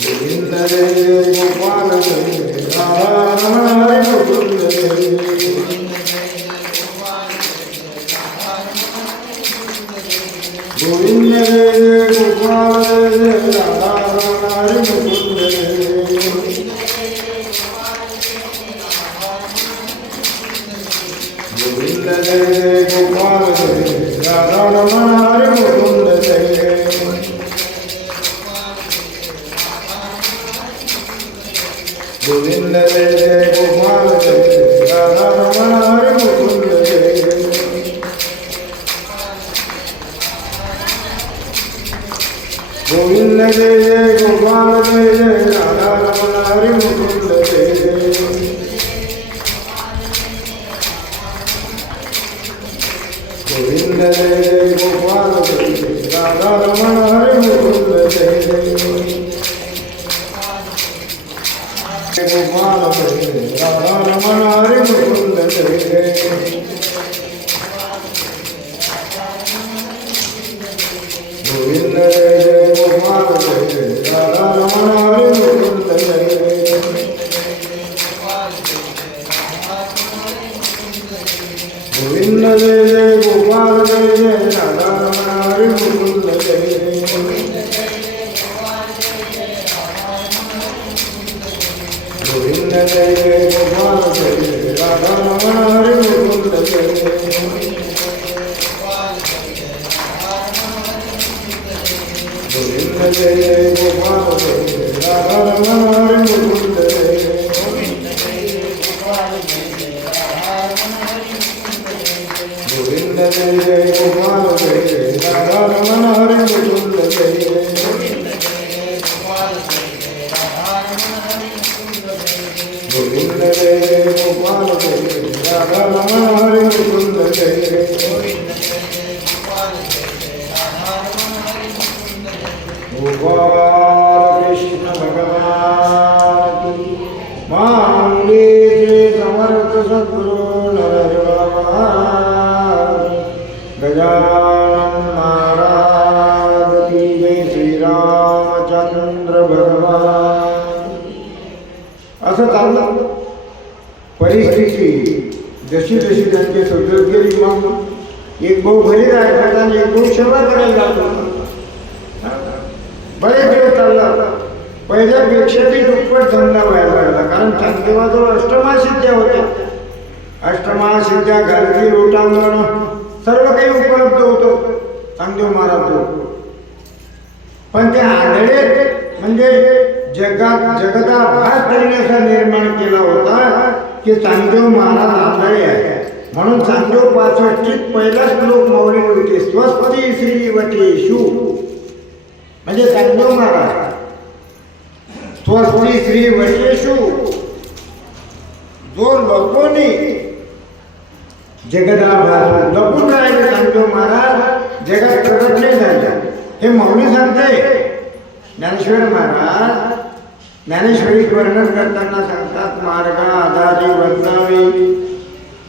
गोविंद जय गोपाल जय राधा रमण हरे मुकुंद जय गोविंद जय गोपाल जय राधा रमण हरे मुकुंद जय गोविंद जय गोपाल जय राधा रमण हरे मुकुंद जय गोविंद जय गोपाल जय राधा रमण हरे मुकुंद जय गोविंद जय गोपाल जय राधा रमण हरे मुकुंद जय गोविंद जय गोपाल जय राधा रमण हरे मुकुंद जय गोपाल जय राधा रमण हरे मुकुंद जय गोविंद जय गोपाल जय राधा रमण हरे मुकुंद जय गोविंद जय गोपाल जय राधा रमण हरे मुकुंद जय गोविंद जय गोपाल जय राधा रमण हरे मुकुंद जय गोविंद जय गोपाल जय राधा रमण हरे मुकुंद जय गोविंद जय गोपाल जय राधा रमण हरे मुकुंद जय गोविंद जय गोपाल जय राधा रमण हरे मुकुंद जय गोपाल कृष्ण भगवान की मांगली श्री समर्थ सद्गुरु नरहरि बाबा गजानन महाराज की जय श्री रामचंद्र भगवान। असं चाललं परिस्थिती जशी जशी त्यांची सुधरत गेली मग एक भाऊ घरी राहायचा आणि एक भाऊ सेवा करायला जातो बरेच दिवस चालला पहिल्यापेक्षा बी दुप्पट धंदा व्हायला लागला कारण चांगदेवाजवळ अष्टमासिद्ध्या होत्या अष्टमासिद्ध्या घरची लोटांगण सर्व काही उपलब्ध होतं चांगदेव महाराज पण ते आंधळे म्हणजे जगदा भास करण्याचा निर्माण केला होता की चांगदेव महाराज आंधळे आहे म्हणून चांगदेव 65 पहिला श्लोक माऊली होते स्वस्ती श्रीवटेषु म्हणजे चांगदेव महाराज स्वस्ती श्रीवटेषु जो लपोनी जगदा भास लपून राहिले चांगदेव महाराज जगात प्रगट नाही झाले हे माऊली सांगते ज्ञानेश्वर महाराज ज्ञानेश्वरीत वर्णन करताना सांगतात मार्गा आधारी वंदावे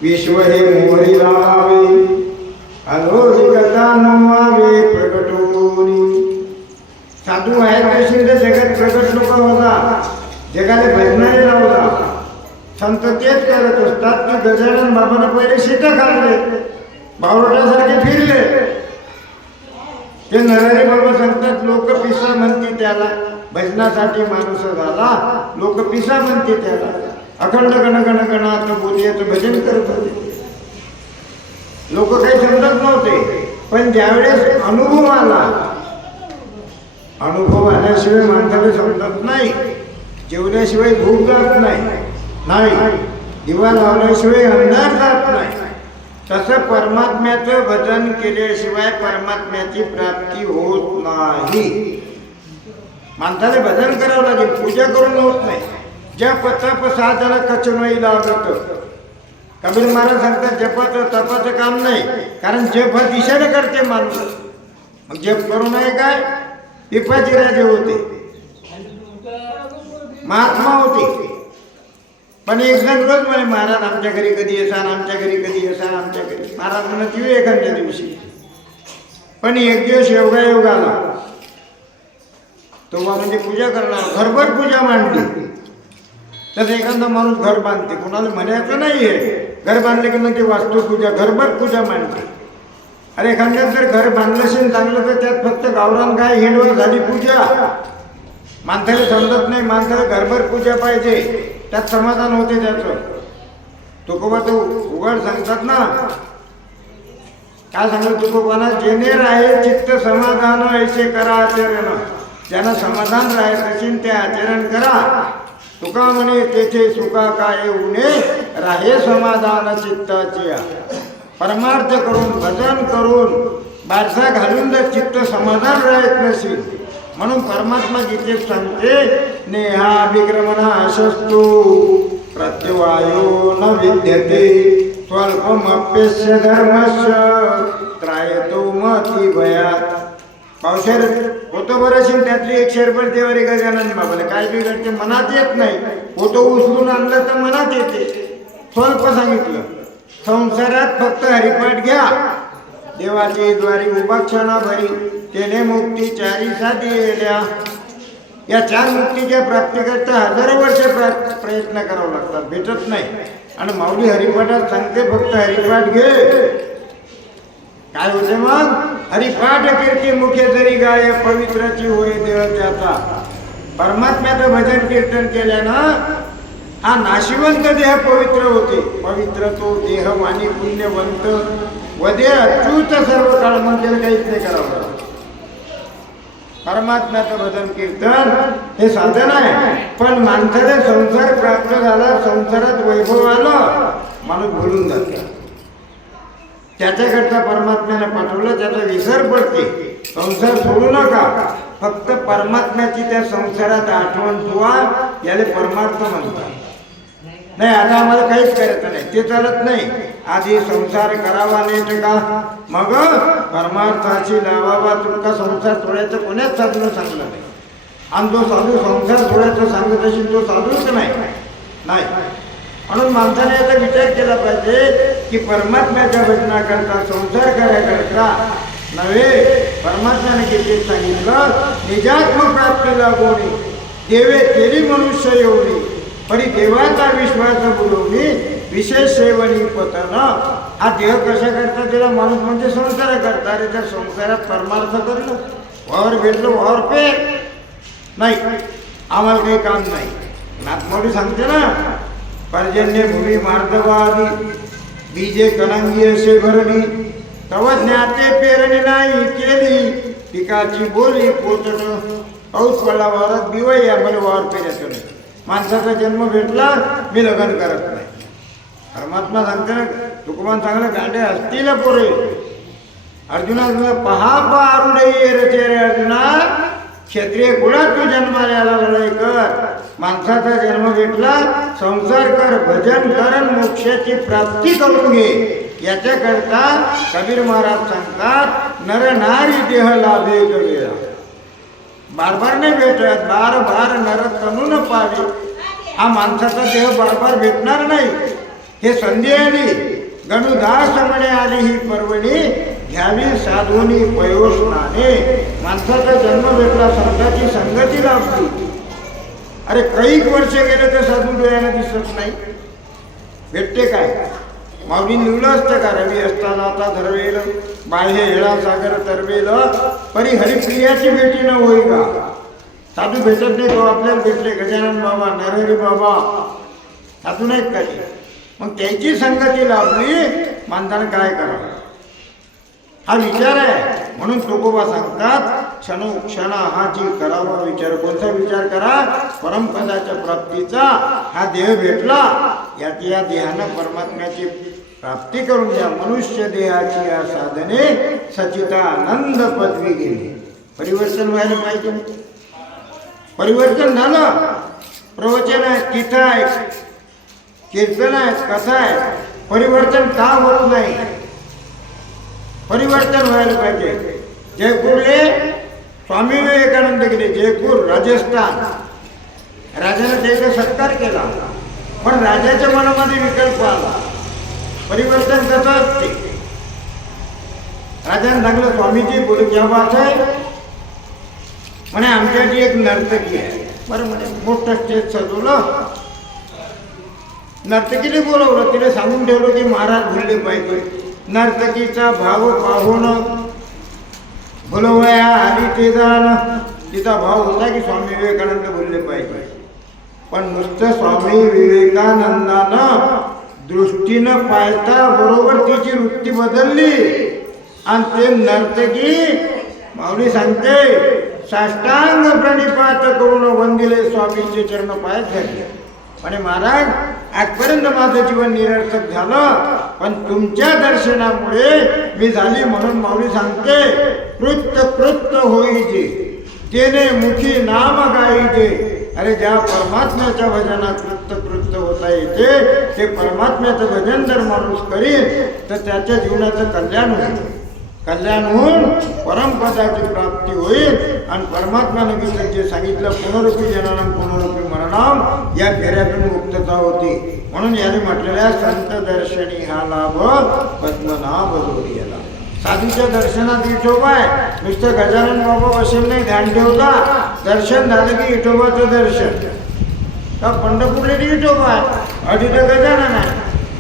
विश्व हे मोहरी राहावे अलोलिकता नोवावे प्रगटोनी साधू आहेत कशी जगात प्रगट लोक होता जगाला भजनाने लावला संत तेच करत असतात की गजानन बाबांना पहिले शीतं खाल्ले बावटासारखे फिरले ते नरहरी बाबा सांगतात लोक पिसा म्हणते त्याला भजनासाठी माणूस झाला लोक पिसा म्हणते त्याला अखंड गणगणात बोलियाचं भजन करत होते लोक काही समजत नव्हते पण ज्यावेळेस अनुभव आला अनुभव आल्याशिवाय माणसाला समजत नाही जेवल्याशिवाय भूक जात नाही दिवा लावल्याशिवाय अंधार जात नाही तसं परमात्म्याचं भजन केल्याशिवाय परमात्म्याची प्राप्ती होत नाही माणसाला भजन करावं लागेल पूजा करून होत नाही जप तप साधन कचनोई लागत कबीर महाराज सांगतात जपाचं तपाचं काम नाही कारण जप हा दिशेने करते माणूस मग जप करू नये काय पिपाची राजे होते महात्मा होते पण एक जण रोज म्हणे महाराज आमच्या घरी कधी येसान आमच्या घरी कधी येसान आमच्या घरी महाराज म्हणत येऊ एखाद्या दिवशी पण एक दिवस योगायोग आला, तो म्हणजे पूजा करणार, घरभर पूजा मांडली. तर एखादा माणूस घर बांधते, कोणाला म्हणायचं नाहीये, घर बांधले की मग ते वास्तुपूजा, घरभर पूजा मांडते. अरे एखाद्यात जर घर बांधलं असेल चांगलं तर त्यात फक्त गावरान गाय हिंडवा झाली पूजा. माणसाला समजत नाही, माणसाला घरभर पूजा पाहिजे, त्यात समाधान होते त्याचं. तुकोबा तो उघड सांगतात ना, काय सांगतो तुकोबाना, जेणे राहे चित्त समाधान ऐसे करा आचरण. ज्यांना समाधान राहत असेल ते आचरण करा. तुका म्हणे तेथे सुका काय उणे राहे समाधान चित्ताची. परमार्थ करून भजन करून बारसा घालून जर चित्त समाधान राहत नसेल, म्हणून परमात्मा गीतेत सांगते, नेहा विक्रमणा शस्तु प्रत्यवायो न विद्यते स्वल्पमप्यस्य धर्मस्य त्रायतो मती भयात. पावशेर होतं बरं, त्यातली एक शेरभर देवारी गजानन बाबाला काय बिघडते, मनात येत नाही. होतो उचलून आणलं तर मनात येते. स्वल्प सांगितलं, संसारात फक्त हरिपाठ घ्या, देवाची द्वारी उभा क्षणा भरी, तेने मुक्ती चारी साधी येल्या. या चार मुक्तीच्या प्राप्तीकरता हजारो वर्ष प्रयत्न करावं लागतात, भेटत नाही. आणि माऊली हरिपाठात सांगते फक्त हरिपाठ घे. काय होते मग, हरिपाठ कीर्ती मुखे जरी गाय पवित्राची होय देह त्याचा. परमात्म्याचं भजन कीर्तन केल्यानं हा नाशिवंत देह पवित्र होते. पवित्र तो देह वाणी पुण्यवंत वदे अच्युत सर्व काळ, मग त्याला काहीच नाही करावं. परमात्म्याचं भजन कीर्तन हे साधन आहे. पण माणसाला संसार प्राप्त झाला, संसारात वैभव आलं, माणूस भुलून जातो. त्याच्याकरता परमात्म्याने पाठवलं, त्याचा विसर पडते. संसार सोडू नका, फक्त परमात्म्याची त्या संसारात आठवण ठेवा, याला परमार्थ म्हणतात. नाही आता आम्हाला काहीच करायचं नाही, ते चालत नाही. आधी संसार करावा नीट का, मग परमार्थाची लावावा. तुमचा संसार सोडायचं कोणाच साधून सांगलं नाही. आणि जो साधू संसार सोडायचं सांगत असेल तो साधूच नाही. म्हणून माणसाने याचा विचार केला पाहिजे की परमात्म्याच्या भजनाकरता, संसार करायकरता नव्हे. परमात्म्याने किती सांगितलं, निजात्म प्राप्तीला गोणी देवे केली मनुष्य एवढी, परी देवाचा विश्वास बुडवणी विशेष सेवनी पतन. हा देह कशा करता दिला, माणूस म्हणजे संसार करता. अरे त्या संसारात परमार्थ करलो, वावर भेटलो, वावर पे नाही, आम्हाला काही काम नाही. नाथमाऊली सांगते ना, पर्जन्य भूमी मार्दवादी बीजे कलंगी असे भरणी, तव ज्ञाते पेरणी नाही केली, पिकाची बोली पोचण. पाऊस पडला वावरात बिवई, आम्हाला वावर पेरायचं नाही. माणसाचा जन्म भेटला, मी लग्न करत नाही. परमात्मा सांगते ना, तुकोबान चांगलं गाड्या असतील पोरे. अर्जुना पहा पारुडे रचेरे अर्जुना, क्षत्रिय कुळात तू जन्माला लढाई कर. माणसाचा जन्म भेटला, संसार कर, भजन कर, मोक्षाची प्राप्ती करून घे. याच्याकरता कबीर महाराज सांगतात, नर नारी देह लाभे कबीरा. बार बार नाही भेटत, बार बार नर तनून पावे. हा माणसाचा देह बार बार भेटणार नाही. हे संधी आली, गणुदास म्हणे आली ही पर्वणी, घ्यावी साधूनी पयोषणाने. माणसाचा जन्म भेटला, संताची संगती लाभली. अरे कैक वर्ष गेले तर साधू डोळ्याला दिसत नाही, भेटते काय. माऊली लिहिलं असतं का, रवी असता जाता धरवेल बाह्य हेळा सागर तरवेल, परी हरिप्रियाची भेटी न होई का. साधू भेटत नाही, तो आपल्याला भेटले. गजानन बाबा, नरहरी बाबा साधू नाहीत का ते. मग त्याची संगती लाभली, माणसानं काय करावं हा विचार आहे. म्हणून तुकोबा सांगतात, क्षणोक्षणा हा जी करावा विचार. कोणता विचार करा, परमपदाच्या प्राप्तीचा. हा देह भेटला, या देहानं परमात्म्याची प्राप्ती करून द्या. मनुष्य देहाची या साधने सचितानंद पदवी गेली. परिवर्तन व्हायला पाहिजे. परिवर्तन झालं, प्रवचन आहे, तिथं आहे, कीर्तन आहे, कथा आहे, परिवर्तन का होत नाही. परिवर्तन व्हायला पाहिजे. जयपूरले स्वामी विवेकानंद गेले, जयपूर राजस्थान. राजाने त्याचा सत्कार केला, पण राजाच्या मनामध्ये विकल्प आला. परिवर्तन कसं असते, राजाने सांगलं स्वामीजी बोलू क्या बात आहे म्हणे आमच्याची एक नर्तकी आहे. बरं म्हणे मोठं स्टेज सजवलं, नर्तकीने बोलवलं, तिने सांगून ठेवलं की महाराज बोलले पाहिजे. नर्तकीचा भाव पाहून बोलवया आली ते जाण. तिचा भाव होता की स्वामी विवेकानंद बोलले पाहिजे. पण नुसतं स्वामी विवेकानंदानं दृष्टीनं पाहता बरोबर तिची वृत्ती बदलली आणि ते नर्तकी माऊली सांगते साष्टांग प्रणिपात करून वंदिले स्वामींचे चरण पाय धरले. म्हणे महाराज आजपर्यंत माझं जीवन निरर्थक झालं पण तुमच्या दर्शनामुळे मी झाली म्हणून माऊली सांगते कृत्य कृत्य होईजे तेने मुखी नाम गाईजे. अरे ज्या परमात्म्याच्या भजनात कृत्य कृत्य होता येते ते परमात्म्याचं भजन जर माणूस करील तर त्याच्या जीवनाचं कल्याण होईल. कल्याण होऊन परमपदाची प्राप्ती होईल आणि परमात्म्याने गीतेत जे सांगितलं पुनरुपी जननम पुनरुपी मरणम या फेऱ्यातून मुक्तता होती. म्हणून याने म्हटलेल्या संत दर्शनी हा लाभ पद्मनाभ जोडीला. साधूच्या दर्शनात विठोबा आहे. नुसतं गजानन बाबा बसेल नाही, ध्यान ठेवता दर्शन झालं की विठोबाचं दर्शन. का पंढरपूरला विठोबा आहे, अधिक गजानन आहे.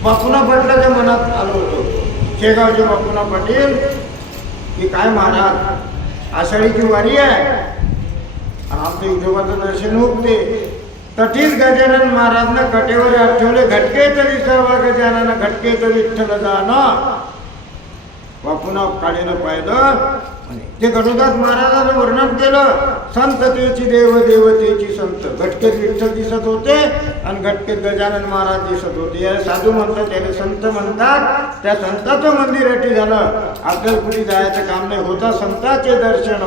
बापूना पाटलाच्या मनात आलो होतो, शेगावचे बापूना पाटील की काय महाराज आषाढीची वारी आहे आणि आमचं विठोबाचं दर्शन होते. तटीच गजानन महाराजनं कटेवर हात ठेवले, घटके तरी सर्व गजानन घटके तर विठ्ठल जाणं. बापूना काळीनं पाहिलं ते गणोदास महाराजांचं वर्णन केलं. संत तेची देव देवतेची संत. घटकेत विठ्ठल दिसत होते आणि घटकेत गजानन महाराज दिसत होते. याला साधू म्हणतात, याला संत म्हणतात. त्या संताचं मंदिराटी झालं. आपल्याला कुठे जायचं काम नाही, होता संताचे दर्शन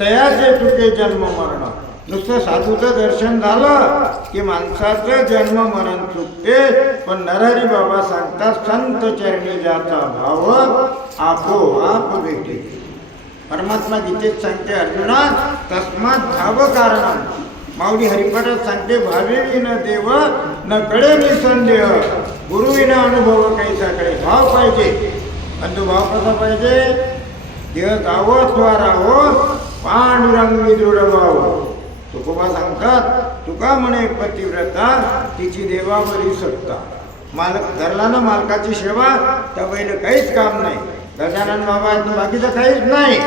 तयाचे तुके जन्म मरण. नुसतं साधूचं दर्शन झालं की माणसाचं जन्म मरण चुकते. पण नरहरी बाबा सांगतात संत चरणी ज्याचा भाव आपोआप भेटे. परमात्मा गीतेत सांगते अर्जुना तस्मात भाव कारण. माऊली हरिपाठात सांगते भावे न देव न कळे निसंदेह गुरुविना अनुभव कैसा कळे. भाव पाहिजे आणि तो भाव कसा पाहिजे? देह गावो द्वारा हो पांडुरंगी दृढ भाव. तुकोबा सांगतात तुका म्हणे पतिव्रता तिची देवावरी सत्ता. मालक धरला ना मालकाची सेवा त्या बैल काहीच काम नाही. गजानन बाबा बाकीचं काहीच नाही.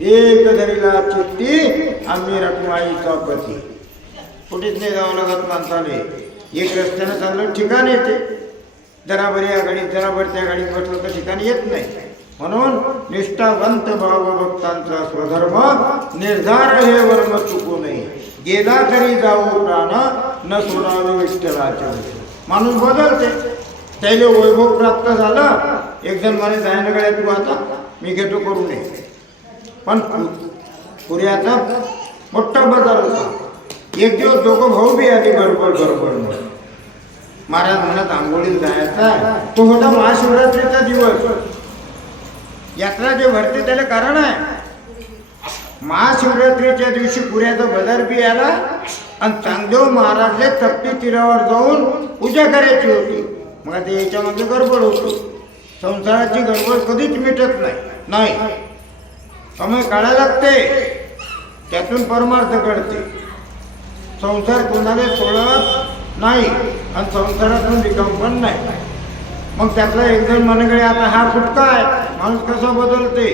एक धरीला चित्ती आम्ही रखमाईचा पती. कुठेच नाही जावं लागत माणसाने. एक रस्त्यानं चांगलं ठिकाण येते, जराबर या गाडीत जराबर त्या गाडीत बसलं तर ठिकाणी येत नाही. म्हणून निष्ठावंत भावभक्तांचा स्वधर्म निर्धार हे वर्म चुकू नये. गेला तरी जाऊ प्राण न सोडावे विठ्ठलाचे. माणूस बदलते. त्याला वैभव प्राप्त झालं. एक जण म्हणे जायनं गड्या तू आता मी घेतो करू नये. पण पुऱ्याचा मोठा बाजार होता. एक दिवस दोघं भाऊ बी आली बरोबर बरोबर. महाराज म्हणत आंघोळीला जायचा. तो होता महाशिवरात्रीचा दिवस. यात्रा जे भरते त्याला कारण आहे. महाशिवरात्रीच्या दिवशी पुऱ्याचा बाजार बी आला आणि चांगदेव महाराजले तप्ती तीरावर जाऊन पूजा करायची होती. मग आता याच्यामध्ये गडबड होती. संसाराची गडबड कधीच मिटत नाही. समय काढा लागते, त्यातून परमार्थ घडते. संसार कोणाला सोडत नाही आणि संसारातून रिकाम पण नाही. मग त्यातला एकजण म्हणकडे आता हा फुटका आहे, माणूस कसा बदलते.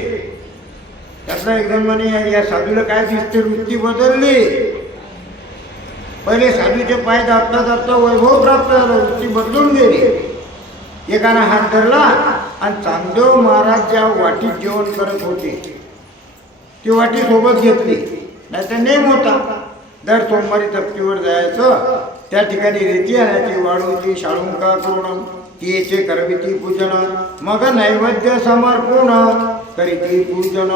त्यातला एकजण म्हणे या साधूला काय दिसते, वृत्ती बदलली. पहिले साधूचे पाय दाबता दाबता वैभव प्राप्त झालं, वृत्ती बदलून गेली. एकानं हात धरला आणि चांगदेव महाराज ज्या वाटीत जेवण करत होते ती वाटी सोबत घेतली. नाही तर नेम होता दर सोमवारी तप्तीवर जायचं. त्या ठिकाणी रेती आणायची, वाळूची शाळुंका करून तिचे करविती पूजन. मग नैवेद्य समर्पण करीती पूजन.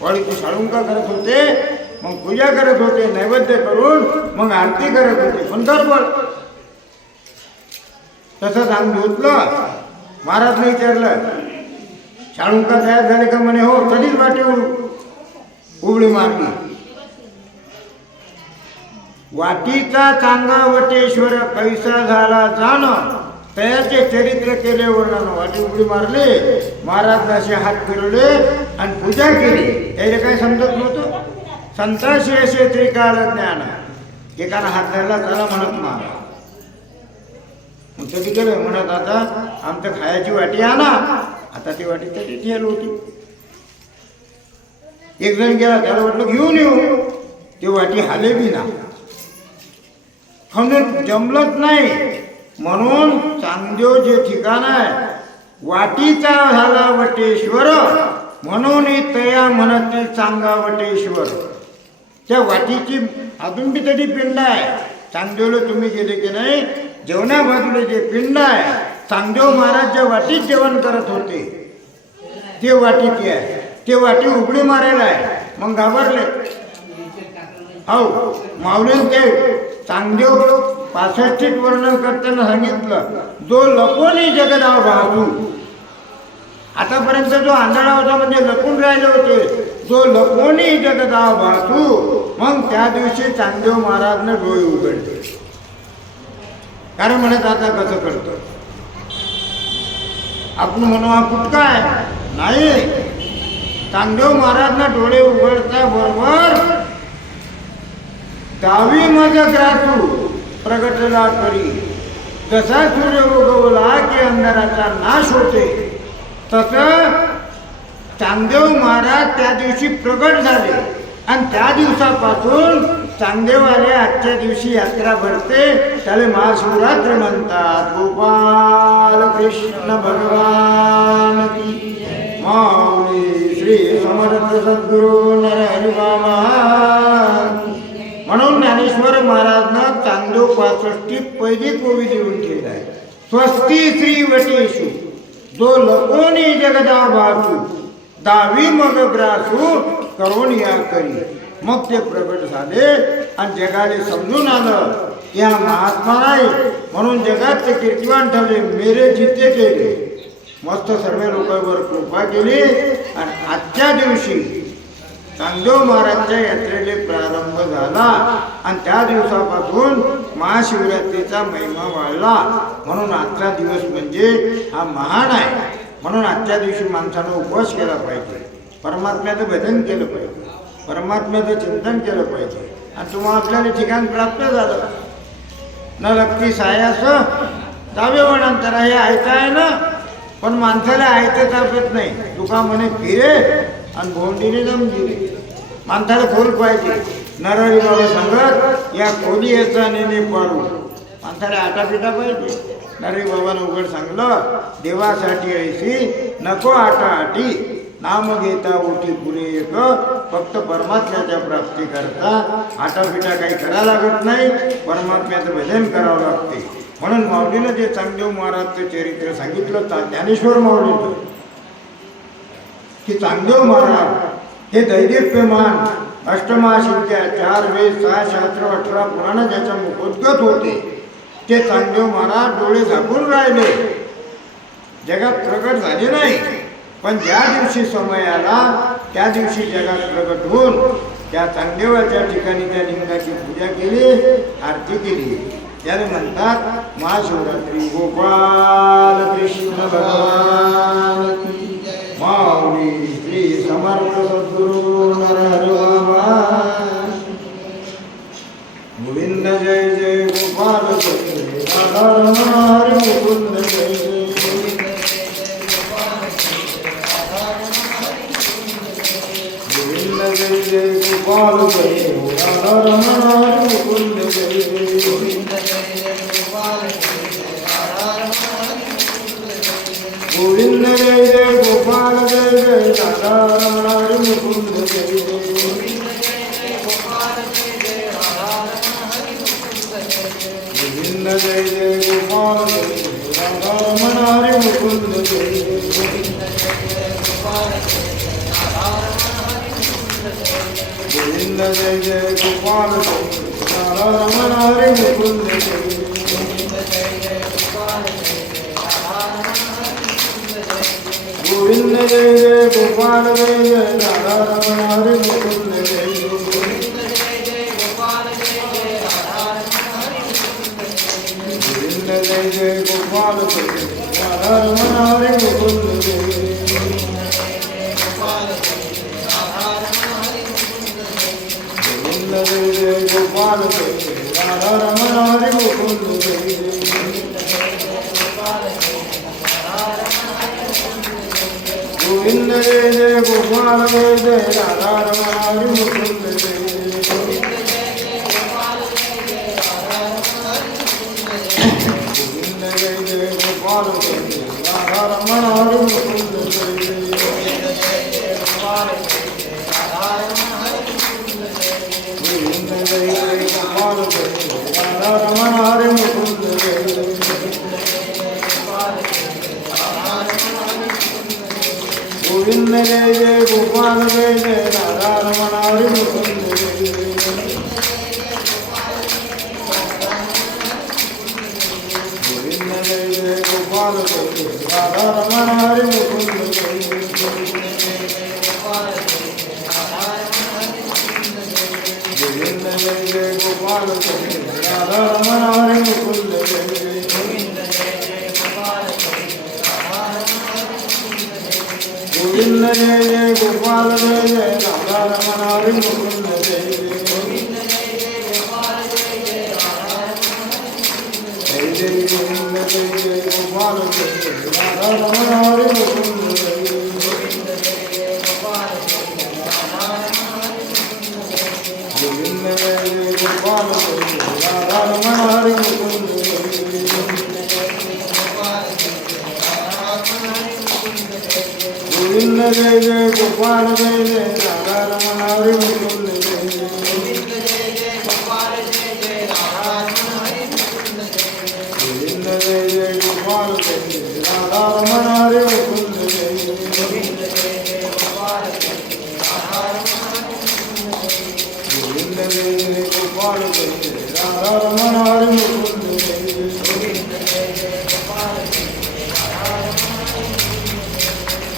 वाळूची शाळुंका करत होते, मग पूजा करत होते, नैवेद्य करून मग आरती करत होते. पण गडबड. तसं सांग धुतलं. महाराजने विचारलं शाळुंका तयार झाले का? म्हणे हो. कधीच वाटी उघडी मारली. वाटीचा चांगा वटेश्वर कैसा झाला जाण तयाचे चरित्र केले वर्णन. वाटी उडी मारली, महाराज असे हात फिरवले आणि पूजा केली. त्याला काही समजत नव्हतं. संताशी असे त्रिकाल ज्ञान. एकानं हात धरला त्याला म्हणत महाराज. मग कधी केलं म्हणत आता आमच्या खायची वाटी आणा. आता ती वाटी तरी ठेल होती. एक जण गेला, त्याला वाटलं घेऊन येऊ. ती वाटी हाले बी ना, खाऊन जमलंच नाही. म्हणून चांगदेव जे ठिकाण आहे वाटीचा झाला वटेश्वर, म्हणून तया म्हणते चांगा वटेश्वर. त्या वाटीची अजून बी तरी पिंड आहे. चांगदेवला तुम्ही गेले की नाही, जेवणा बाजूला जे पिंड आहे, चांगदेव महाराज ज्या वाटीत जेवण करत होते ते वाटी ती आहे. ते वाटी उघडी मारायला आहे. मग घाबरले. हो, माऊलीन ते चांगदेव 65 वर्णन करताना सांगितलं, जो लपोनी जगदाव भासू. आतापर्यंत जो आंधळा होता म्हणजे लपून राहिले होते, जो लपोनी जगदाव भासू. मग त्या दिवशी चांगदेव महाराजने डोळे उघडले. कारण म्हणत आता कसं करतो आपण म्हणू हा कुठं काय नाही. चांगदेव महाराजना डोळे उघडता बरोबर डावी मज ग्रासू प्रगटला करी. जसा सूर्य उगवला की अंधाराचा नाश होते, तसं चांगदेव महाराज त्या दिवशी प्रगट झाले. आणि त्या दिवसापासून चांगदेवाले आजच्या दिवशी यात्रा भरते, त्याला महाशिवरात्र म्हणतात. गोपाल कृष्ण भगवान की माऊली श्री समर्थ सद्गुरु नरहरी बाबा. म्हणून ज्ञानेश्वर महाराजनं चांगदेव 65 पहिली कोवी देऊन ठेवला आहे. स्वस्ती श्री वटेशू जो लपोनी जगदा भासू, दावी मग ग्रासू करून या करी. मग ते प्रगट झाले आणि जगाले समजून आलं की हा महात्मा नाही. म्हणून जगात ते कीर्तिवान ठरले, मेरे जिते केले. मस्त सर्व लोकांवर कृपा केली. आणि आजच्या दिवशी चांगदेव महाराजच्या यात्रेला प्रारंभ झाला आणि त्या दिवसापासून महाशिवरात्रीचा महिमा वाढला. म्हणून आजचा दिवस म्हणजे हा महान आहे. म्हणून आजच्या दिवशी माणसानं उपवास केला पाहिजे, परमात्म्याचं भजन केलं पाहिजे, परमात्म्याचं चिंतन केलं पाहिजे. आणि तुम्हाला आपल्याला ठिकाण प्राप्त झालं. न लक्ती सायास जावे वणांतर हे ऐका आहे ना. पण माणसाला ऐकत तापत नाही. तुका म्हणे फिरे आणि भोंडीने जमगिरे. माणसाला खोल पाहिजे. नरहरी बाबा सांगत या खोली याचा नेने पारू. माणसाला आटापिटा पाहिजे. नरहरी बाबानं उघड सांगलं, देवासाठी ऐशी नको आटाआटी. नाम घेता ओटी पुरे एक. फक्त परमात्म्याच्या प्राप्ती करता आटापिटा काही करायला लागत नाही. परमात्म्याचं भजन करावं लागते. म्हणून माऊलीनं जे चांगदेव महाराजचं चरित्र सांगितलं, ज्ञानेश्वर माऊलीचं, की चांगदेव महाराज हे दैदिप्यमान अष्टमहासिद्ध्या 4 वेद 6 शास्त्र 18 पुराण ज्याच्या मुखोद्गत होते, ते चांगदेव महाराज डोळे झाकून राहिले. जगात प्रगट झाले नाही. पण ज्या दिवशी समय आला त्या दिवशी जगात प्रगट होऊन त्या चांगदेवाच्या ठिकाणी त्या लिंगाची पूजा केली, आरती केली. त्याने म्हणतात महाशिवरात्री. गोपाल कृष्ण भगवान की माऊली श्री समर्थ सद्गुरु नरहरी बाबा. गोविंद जय जय गोपाल जय हरी मुकुंद जय जय. जय जय गोपाल जय राधा रमण मुकुंद जय जय. गोविंद जय जय गोपाल जय राधा रमण गोविंद जय जय गोपाल जय जय राधा रमण मुकुंद जय जय. गोविंद जय जय गोपाल जय जय राधा रमण गोविंद जय जय गोपाल जय राधा रमण मुकुंद जय जय. गोविंद जय जय गोपाल जय गोविंद जय जय गोपाल जय राधा रमण हरि मुकुंद जय. गोविंद जय जय गोपाल जय राधा रमण गोविंद जय जय गोपाल जय जय राधा रमण हरि मुकुंद जय. गोविंद जय जय गोपाल जय जय राधा रमण हरि मुकुंद जय. गोविंद जय जय गोपाल गोपाल राधा रमण हरे मुकुंद गोविंद जय जय गोपाल राधा रमण हरे मुकुंद गोविंद जय जय गोपाल जय जय राधा रमण हरे मुकुंद गोविंद जय जय गोपाल राधा रमण हरे मुकुंद गोविंद जय जय गोपाल राधा रमण हरे मुकुंद गोविंद जय जय गोपाल जय जय राधा रमण हरे मुकुंद गोविंद जय जय गोपाल राधा रमण हरे मुकुंद गोविंद जय जय गोपाल राधा रमण हरे मुकुंद गोविंद जय जय गोपाल जय जय राधा रमण हरे मुकुंद जय जय गोविंद जय जय गोपाल जय जय राधा रमण हरे मुकुंद गोविंद जय जय गोपाल जय जय राधा रमण हरे मुकुंद गोविंद जय जय गोपाल जय जय राधा रमण हरे मुकुंद गोविंद जय जय गोपाल जय जय राधा रमण हरे मुकुंद गोविंद जय जय गोपाल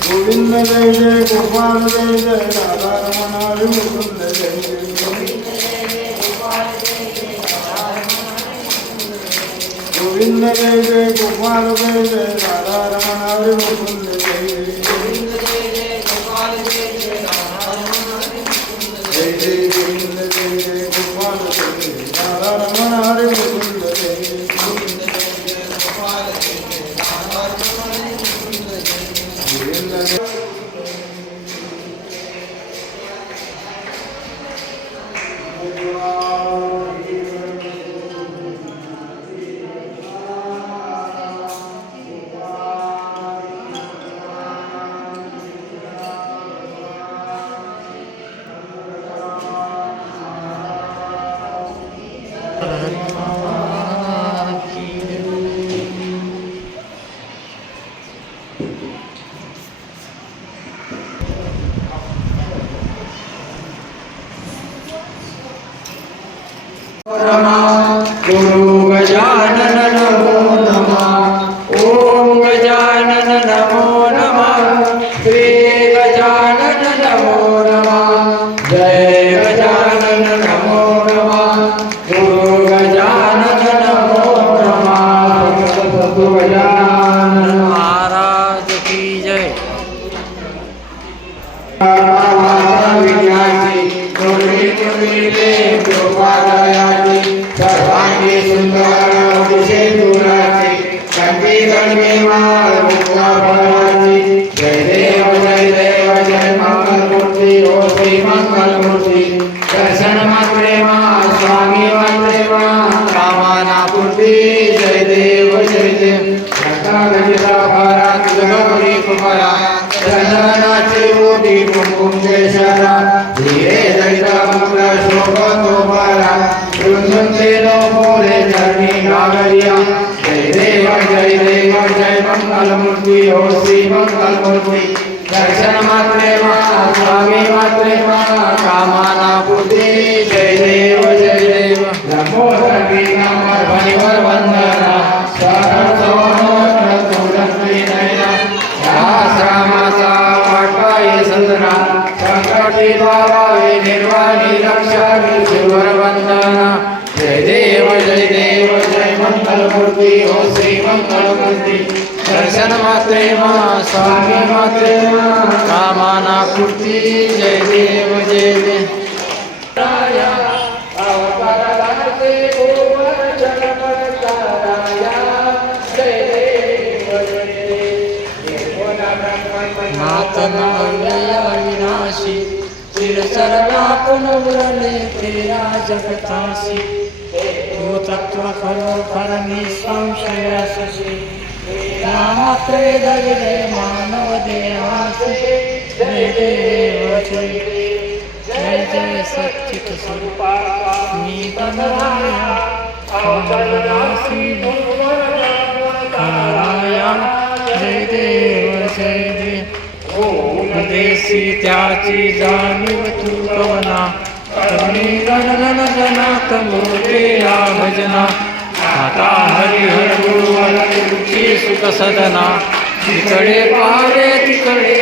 गोविंद जय जय गोपाल जय जय राधा रमण हरे मुकुंद गोविंद जय जय गोपाल गोविंद जय जय गोपाल जय जय राधा रमण हरे मुकुंद गोविंद जय जय गोपाल जय जय राधा रमण हरे मुकुंद जय जय गोविंद जय जय गोपाल जय जय राधा रमण हरे मुकुंद गुरु गजानन नमो नमः। ओम गजानन नमो नमः। श्री गजानन नमो नमः। जय गजानन नमो नमः। गुरु गजानन नमो नमः। सद्गुरु गजानन महाराज की जय। सर्वांगी सुंदर अतिशय दुराची कंठी गणमेवाळ मुक्ता फळाची जय देव जय मंगलमूर्ती ओ श्री मंगलमूर्ती दर्शन मात्रे मा स्वामी मात्रे मा कामना पूर्ती जय देव रत्ना गणिता भरा तुझगौरी कुमारा चंदनाचे मोती कुंकुम केशरा धीरे दैता मंगल शोभतो बारा नो बोले चरणी गागरिया जय देव जय मंगलमूर्ति ओ श्री मंगलमूर्ति दर्शन मात्रे मा स्वामी मात्रे मा कामना पूर्ति जय देव नमो हरि नाम भनिवर वंदना सहस्रमासा वाटवाये संतना संकटी भावावे निर्वाणी रक्षा मात्रे मा स्वामी मात्रे मा कामाना पूर्ती जय देव जय देव राया अवताराचे गोवर जगमताराया जय देव जय देव मातना विनाशी चिर सर्वापन उरले तेरा जगतासी तू तत्व खरो खरनी संशयासशी मात्रे धरले मानव देहासे जय देव जय जय जय सच्चित स्वरूपा मी तनराया अवतरणासी भूवराया जय देव जय देव देसी त्याची जाणीव तू कवना करुणी गणगण जना कमोते या भजना आता हरिहर गुरुवरची सुख सदना तिकडे पारे तिकडे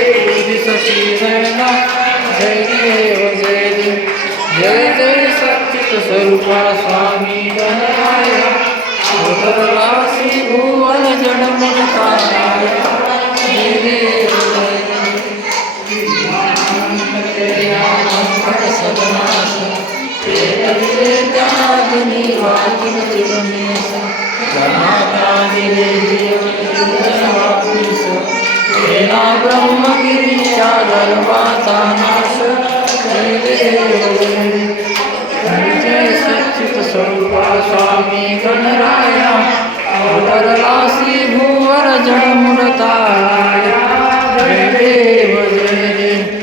दिससी नयना जय देव जय देव जय जय सच्चित स्वरूपा स्वामी गणराया अवतरलासी भुवन जडमगताराय जय देव जय ब्रह्मगिरीच्या गर्भाचा नाश जय जय सच्चित स्वरूपा स्वामी गणराया अवतरलासी भूवर जडमूलताराया जय देव जय देव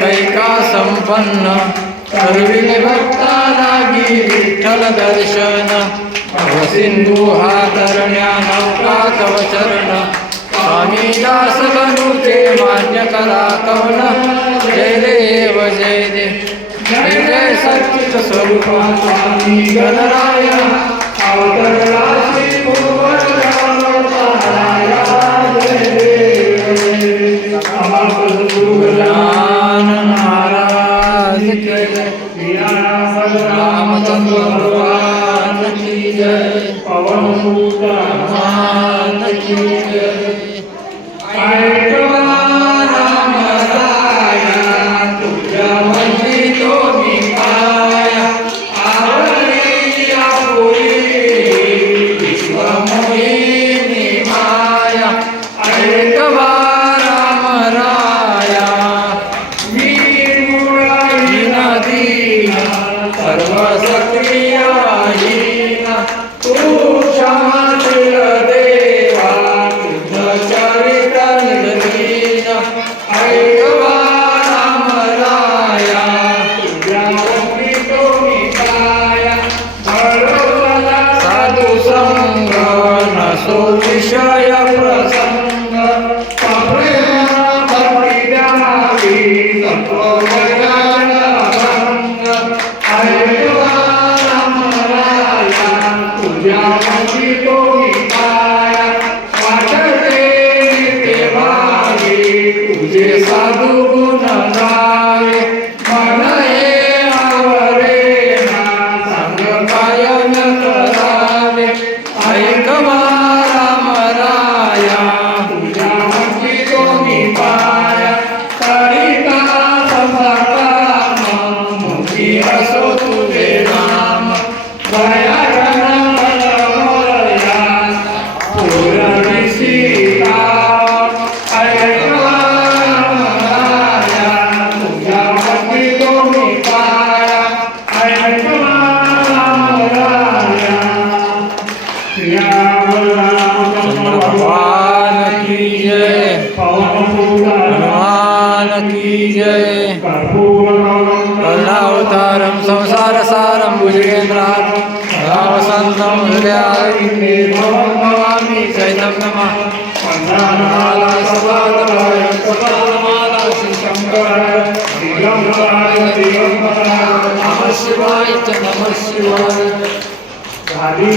कैका संपन्न करविले भक्ता लागी विठ्ठल दर्शन सिंधू हा तरण्या नौका तव चरण स्वामी दास गणुते मान्य करा कवन जय देव जय देव जय जय सच्चित स्वरूपा स्वामी गणराया अवतरलासी भुवन जडमूलताराया जय देव महाराज के रामचंद्र भगवान की जय पवन सुत हनुमान की जय राम राया तुझ्या मंदी तो मी पाया आवडली आपुरी विश्व मोहिनी माया ऐकवा राम राया मी सर्व सक्रियाहीन तू क्षमाशील देवा तुझ चरित निधीन ऐकवा राम राया तुझ्या मुक्ती तुम्ही पाया साधू संग नसो विषय प्रसंग भक्ती द्यावी तत्वज्ञान भंग ऐकवा राम राया तुझ्या मुक्ती तुम्ही पाया वाटते तेव्हाही तुझे साधू गुण गावे मन हे आवरे ना संग कायम करावे ऐकवा राम राया तुझ्या मुक्ती तुम्ही पाया तरिता संसार मुक्ती असो तुझे नाम भयागण मनोया पूर्ण सीता ऐकवा राम राया तुझ्या मुक्ती तुम्ही पाया ऐकवा राम राया भगवान की जय हनुमान की जय करुणावतारम संसार सारम भुजगेंद्रारम रामसंतम हृदयारविंदे भवामी चैतन्यमः माला सपादमाला शंकर नमः शिवाय च नमः शिवाय आदि